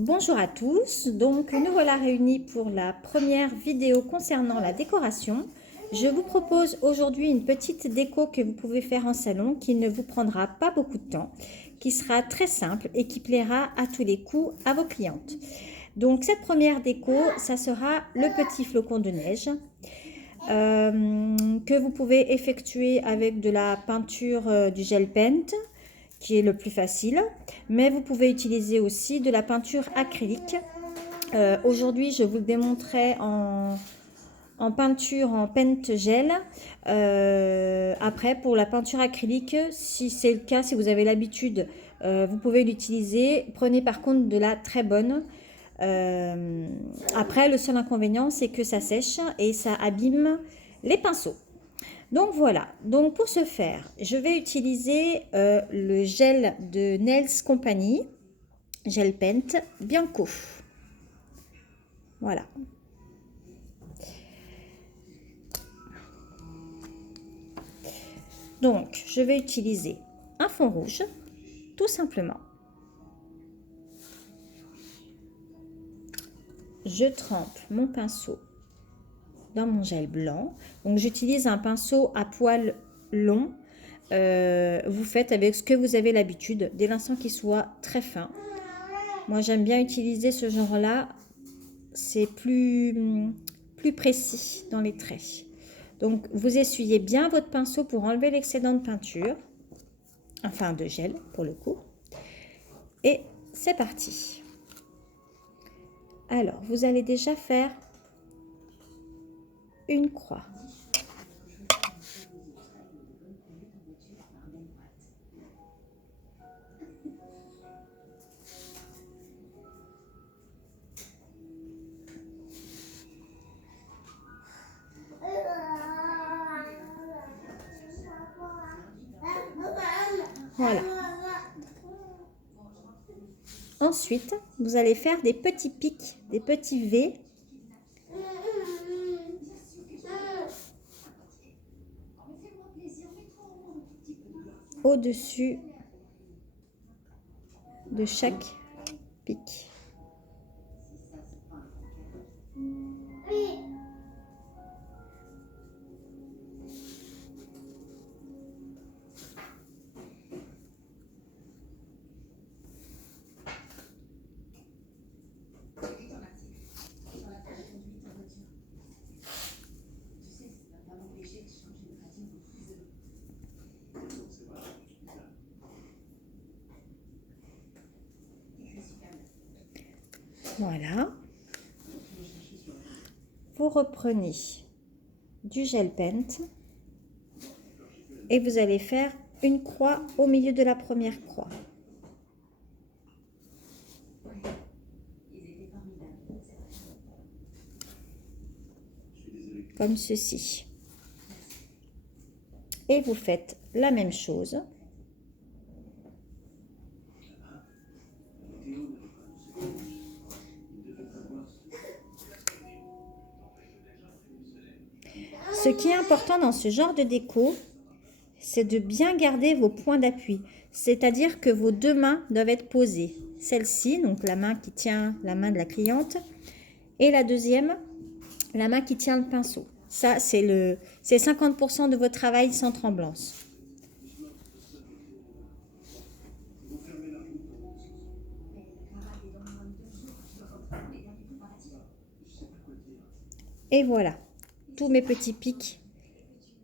Bonjour à tous, donc nous voilà réunis pour la première vidéo concernant la décoration. Je vous propose aujourd'hui une petite déco que vous pouvez faire en salon qui ne vous prendra pas beaucoup de temps, qui sera très simple et qui plaira à tous les coups à vos clientes. Donc cette première déco, ça sera le petit flocon de neige que vous pouvez effectuer avec de la peinture du gel paint, qui est le plus facile, mais vous pouvez utiliser aussi de la peinture acrylique. Aujourd'hui, je vous le démontrerai en peinture en paint gel. Après, pour la peinture acrylique, si c'est le cas, si vous avez l'habitude, vous pouvez l'utiliser. Prenez par contre de la très bonne. Après, le seul inconvénient, c'est que ça sèche et ça abîme les pinceaux. Donc voilà, donc pour ce faire, je vais utiliser le gel de Nails Company, gel paint Bianco. Voilà. Donc, je vais utiliser un fond rouge, tout simplement. Je trempe mon pinceau dans mon gel blanc. Donc, j'utilise un pinceau à poils long. Vous faites avec ce que vous avez l'habitude, dès l'instant qu'il soit très fin. Moi, j'aime bien utiliser ce genre-là. C'est plus précis dans les traits. Donc, vous essuyez bien votre pinceau pour enlever l'excédent de peinture. Enfin, de gel, pour le coup. Et c'est parti. Alors, vous allez déjà faire une croix. Voilà. Ensuite, vous allez faire des petits pics, des petits V. Au-dessus de chaque pic. Voilà. Vous reprenez du gel paint et vous allez faire une croix au milieu de la première croix. Comme ceci. Et vous faites la même chose. Ce qui est important dans ce genre de déco, c'est de bien garder vos points d'appui. C'est-à-dire que vos deux mains doivent être posées. Celle-ci, donc la main qui tient la main de la cliente, et la deuxième, la main qui tient le pinceau. Ça, c'est 50% de votre travail sans tremblance. Et voilà, tous mes petits pics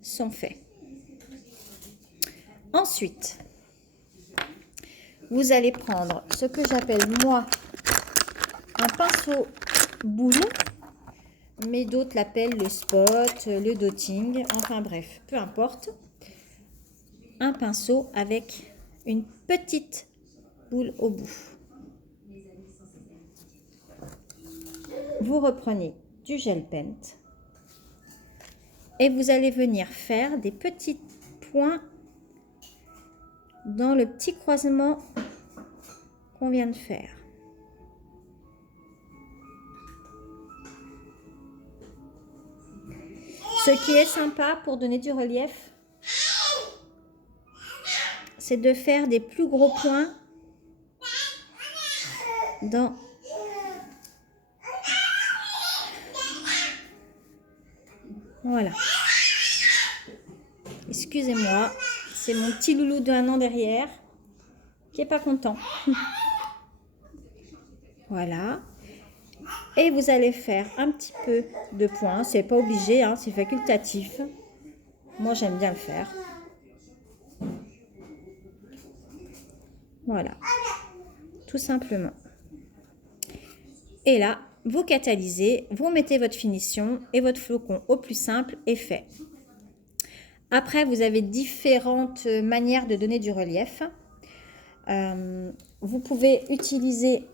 sont faits. Ensuite, vous allez prendre ce que j'appelle moi un pinceau boule, mais d'autres l'appellent le spot, le dotting, enfin bref, peu importe. Un pinceau avec une petite boule au bout. Vous reprenez du gel paint et vous allez venir faire des petits points dans le petit croisement qu'on vient de faire. Ce qui est sympa pour donner du relief, c'est de faire des plus gros points dans Voilà. Excusez-moi, c'est mon petit loulou d'1 an derrière qui est pas content. Voilà. Et vous allez faire un petit peu de point. C'est pas obligé, hein, c'est facultatif. Moi, j'aime bien le faire. Voilà. Tout simplement. Et là, vous catalysez, vous mettez votre finition et votre flocon au plus simple est fait. Après, vous avez différentes manières de donner du relief. Vous pouvez utiliser,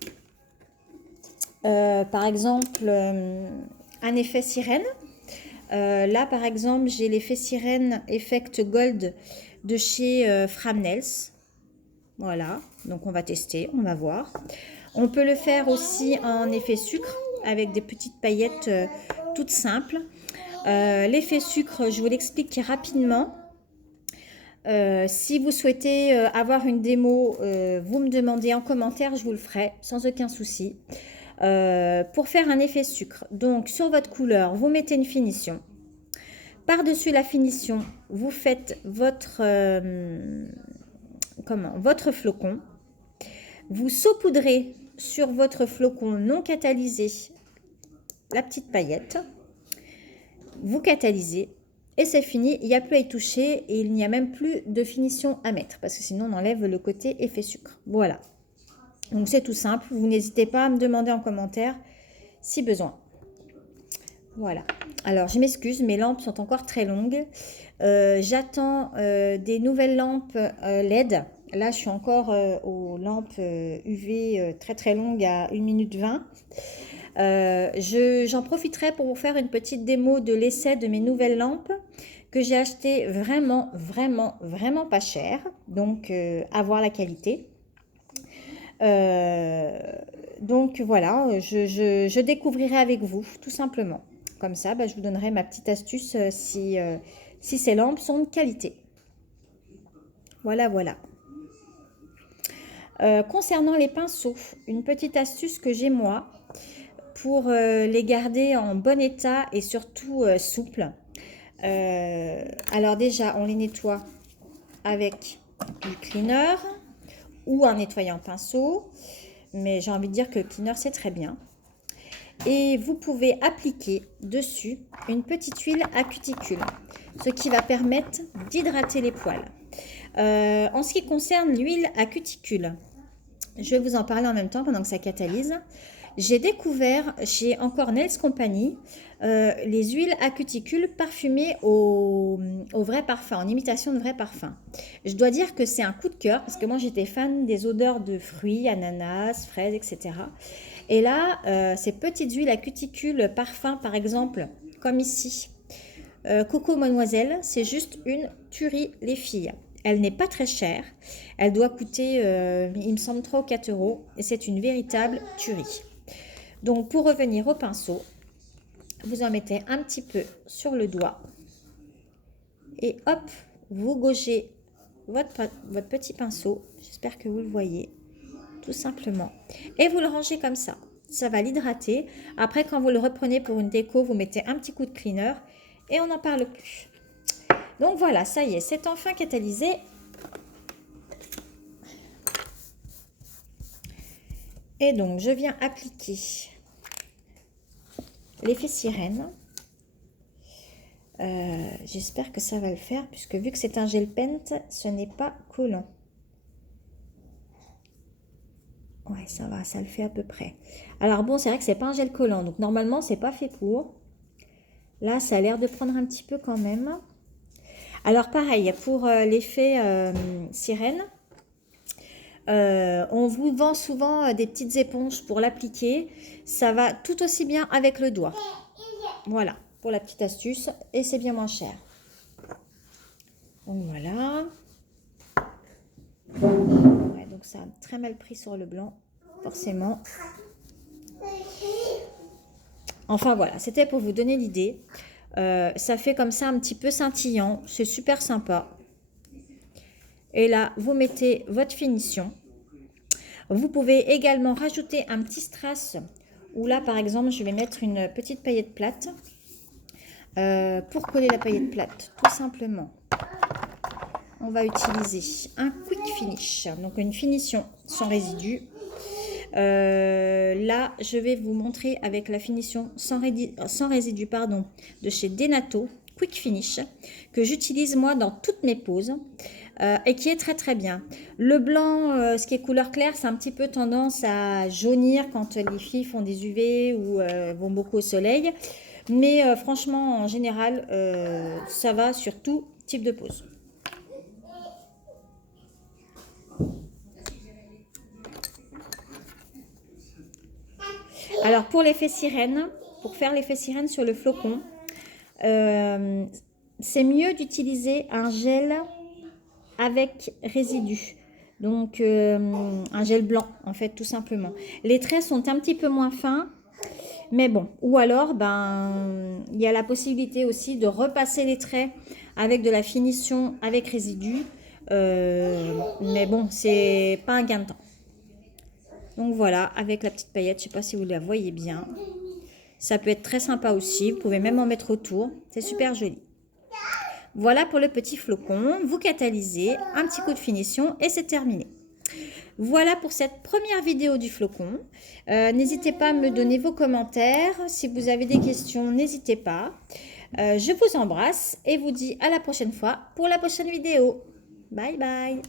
par exemple, un effet sirène. Là, par exemple, j'ai l'effet sirène Effect Gold de chez Framnels. Voilà, donc on va tester, on va voir. On peut le faire aussi en effet sucre avec des petites paillettes toutes simples. L'effet sucre, je vous l'explique rapidement. Si vous souhaitez avoir une démo, vous me demandez en commentaire, je vous le ferai sans aucun souci. Pour faire un effet sucre, donc sur votre couleur, vous mettez une finition. Par-dessus la finition, vous faites votre flocon. Vous saupoudrez sur votre flocon non catalysé la petite paillette. Vous catalysez et c'est fini. Il n'y a plus à y toucher et il n'y a même plus de finition à mettre parce que sinon on enlève le côté effet sucre. Voilà. Donc c'est tout simple. Vous n'hésitez pas à me demander en commentaire si besoin. Voilà. Alors je m'excuse, mes lampes sont encore très longues. J'attends des nouvelles lampes LED. Là, je suis encore aux lampes UV très très longues à 1 minute 20. J'en profiterai pour vous faire une petite démo de l'essai de mes nouvelles lampes que j'ai acheté vraiment pas cher. Donc, à voir la qualité. Donc, voilà, je découvrirai avec vous, tout simplement. Comme ça, je vous donnerai ma petite astuce si ces lampes sont de qualité. Voilà, voilà. Concernant les pinceaux, une petite astuce que j'ai moi pour les garder en bon état et surtout souples. Alors déjà, on les nettoie avec du cleaner ou un nettoyant pinceau, mais j'ai envie de dire que le cleaner c'est très bien. Et vous pouvez appliquer dessus une petite huile à cuticule, ce qui va permettre d'hydrater les poils. En ce qui concerne l'huile à cuticule, je vais vous en parler en même temps pendant que ça catalyse. J'ai découvert chez encore Nails Company les huiles à cuticule parfumées au vrai parfum, en imitation de vrai parfum. Je dois dire que c'est un coup de cœur parce que moi j'étais fan des odeurs de fruits, ananas, fraises, etc. Et là, ces petites huiles à cuticule parfum, par exemple, comme ici, Coco Mademoiselle, c'est juste une tuerie les filles. Elle n'est pas très chère. Elle doit coûter, il me semble, 3 ou 4 euros. Et c'est une véritable tuerie. Donc, pour revenir au pinceau, vous en mettez un petit peu sur le doigt. Et hop, vous gaugez votre petit pinceau. J'espère que vous le voyez. Tout simplement. Et vous le rangez comme ça. Ça va l'hydrater. Après, quand vous le reprenez pour une déco, vous mettez un petit coup de cleaner. Et on n'en parle plus. Donc voilà, ça y est, c'est enfin catalysé. Et donc, je viens appliquer l'effet sirène. J'espère que ça va le faire, puisque vu que c'est un gel paint, ce n'est pas collant. Ouais, ça va, ça le fait à peu près. Alors bon, c'est vrai que c'est pas un gel collant, donc normalement, c'est pas fait pour. Là, ça a l'air de prendre un petit peu quand même. Alors pareil, pour l'effet sirène, on vous vend souvent des petites éponges pour l'appliquer. Ça va tout aussi bien avec le doigt. Voilà, pour la petite astuce. Et c'est bien moins cher. Donc voilà. Ouais, donc ça a très mal pris sur le blanc, forcément. Enfin voilà, c'était pour vous donner l'idée. Ça fait comme ça un petit peu scintillant. C'est super sympa. Et là, vous mettez votre finition. Vous pouvez également rajouter un petit strass. Où là, par exemple, je vais mettre une petite paillette plate. Pour coller la paillette plate, tout simplement, on va utiliser un quick finish, donc une finition sans résidu. Là, je vais vous montrer avec la finition sans résidu pardon, de chez Denato, Quick Finish, que j'utilise moi dans toutes mes poses et qui est très très bien. Le blanc, ce qui est couleur claire, c'est un petit peu tendance à jaunir quand les filles font des UV ou vont beaucoup au soleil. Mais franchement, en général, ça va sur tout type de pose. Alors pour l'effet sirène, pour faire l'effet sirène sur le flocon, c'est mieux d'utiliser un gel avec résidu. Donc un gel blanc en fait tout simplement. Les traits sont un petit peu moins fins. Mais bon, ou alors, il y a la possibilité aussi de repasser les traits avec de la finition avec résidu. Mais bon, c'est pas un gain de temps. Donc voilà, avec la petite paillette, je sais pas si vous la voyez bien. Ça peut être très sympa aussi. Vous pouvez même en mettre autour. C'est super joli. Voilà pour le petit flocon. Vous catalysez, un petit coup de finition et c'est terminé. Voilà pour cette première vidéo du flocon. N'hésitez pas à me donner vos commentaires. Si vous avez des questions, n'hésitez pas. Je vous embrasse et vous dis à la prochaine fois pour la prochaine vidéo. Bye bye.